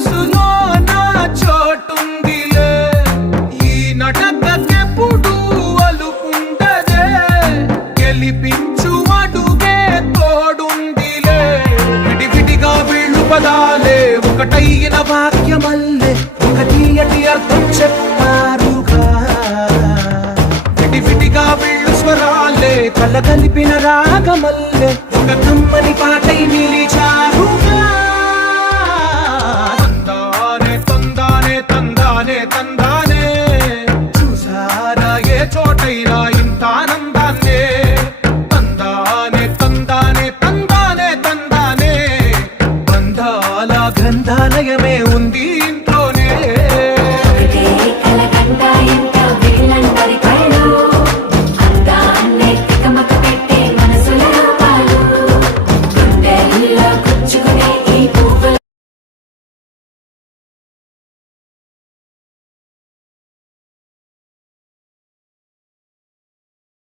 మనసులో నా చోటుందిలే ఈ నటకెప్పుడు అలుపుండదే గెలిపించు అడుగే తోడుందిలే విడివిడిగా వీళ్ళు పదాలే ఒకటైన వాక్యమల్లే ఒక తీయటి అర్థం చెప్పారుగా విడివిడిగా వీళ్ళు స్వరాలే కల కలిపిన రాగమల్లే ఒక కమ్మని పాటై నిలిచారుగా తందానే తందానే తందానే తందానే చూసారా ఏ చోటైనా ఇంత ఆనందాన్నే తందానే తందానే తందానే తందానే బంధాల గంధాలయమే